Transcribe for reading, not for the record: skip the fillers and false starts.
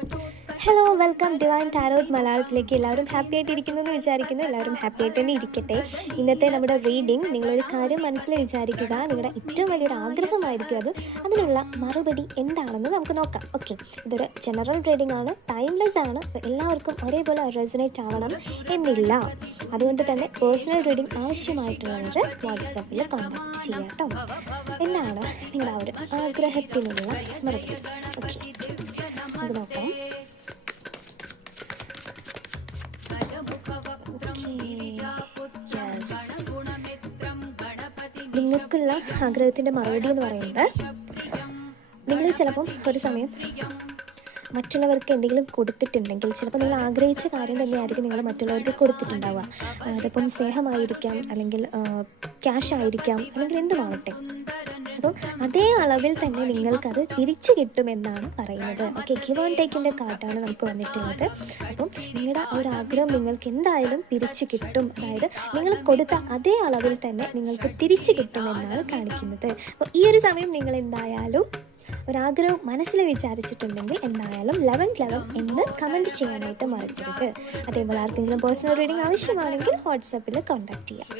Hello, welcome divine tarot മലയാളത്തിലേക്ക്. എല്ലാവരും happy ആയിട്ടിരിക്കുന്നു എന്ന് വിചാരിക്കുന്നു. എല്ലാവരും ഹാപ്പി ആയിട്ട് തന്നെ ഇരിക്കട്ടെ. ഇന്നത്തെ നമ്മുടെ റീഡിംഗ്, നിങ്ങളൊരു കാര്യം മനസ്സിൽ വിചാരിക്കുക, നിങ്ങളുടെ ഏറ്റവും വലിയൊരു ആഗ്രഹമായിരിക്കും അത്. അതിനുള്ള മറുപടി എന്താണെന്ന് നമുക്ക് നോക്കാം. ഓക്കെ, ഇതൊരു ജനറൽ റീഡിംഗ് ആണ്, ടൈംലെസ് ആണ്. എല്ലാവർക്കും ഒരേപോലെ റെസനേറ്റ് ആവണം എന്നില്ല. അതുകൊണ്ട് തന്നെ പേഴ്സണൽ റീഡിംഗ് ആവശ്യമായിട്ടുള്ളവർ വാട്സാപ്പിൽ കോൺടാക്ട് ചെയ്യാം കേട്ടോ. എന്താണ് നിങ്ങളുടെ ആ ഒരു ആഗ്രഹത്തിനുള്ള മറുപടി? ഓക്കെ, നമുക്ക് നോക്കാം. നിങ്ങൾക്കുള്ള ആഗ്രഹത്തിൻ്റെ മറുപടി എന്ന് പറയുന്നത്, നിങ്ങൾ ചിലപ്പം ഒരു സമയം മറ്റുള്ളവർക്ക് എന്തെങ്കിലും കൊടുത്തിട്ടുണ്ടെങ്കിൽ, ചിലപ്പോൾ നിങ്ങൾ ആഗ്രഹിച്ച കാര്യം തന്നെയായിരിക്കും നിങ്ങൾ മറ്റുള്ളവർക്ക് കൊടുത്തിട്ടുണ്ടാവുക. അതിപ്പം സ്നേഹമായിരിക്കാം, അല്ലെങ്കിൽ ക്യാഷ് ആയിരിക്കാം, അല്ലെങ്കിൽ എന്തുമാവട്ടെ. അപ്പം അതേ അളവിൽ തന്നെ നിങ്ങൾക്കത് തിരിച്ചു കിട്ടുമെന്നാണ് പറയുന്നത്. ഓക്കെ, ഗിവ് ആൻഡ് ടേക്കിൻ്റെ കാർഡാണ് നമുക്ക് വന്നിട്ടുള്ളത്. അപ്പം നിങ്ങളുടെ ആ ഒരു ആഗ്രഹം നിങ്ങൾക്ക് എന്തായാലും തിരിച്ചു കിട്ടും. അതായത് നിങ്ങൾ കൊടുത്ത അതേ അളവിൽ തന്നെ നിങ്ങൾക്ക് തിരിച്ചു കിട്ടുമെന്നാണ് കാണിക്കുന്നത്. അപ്പോൾ ഈ ഒരു സമയം നിങ്ങൾ എന്തായാലും ഒരാഗ്രഹം മനസ്സിൽ വിചാരിച്ചിട്ടുണ്ടെങ്കിൽ എന്തായാലും 1111 എന്ന് കമൻറ്റ് ചെയ്യാനായിട്ട് മറക്കരുത്. അതേപോലെ ആർക്കെങ്കിലും പേഴ്സണൽ റീഡിംഗ് ആവശ്യമാണെങ്കിൽ വാട്സാപ്പിൽ കോൺടാക്ട് ചെയ്യാം.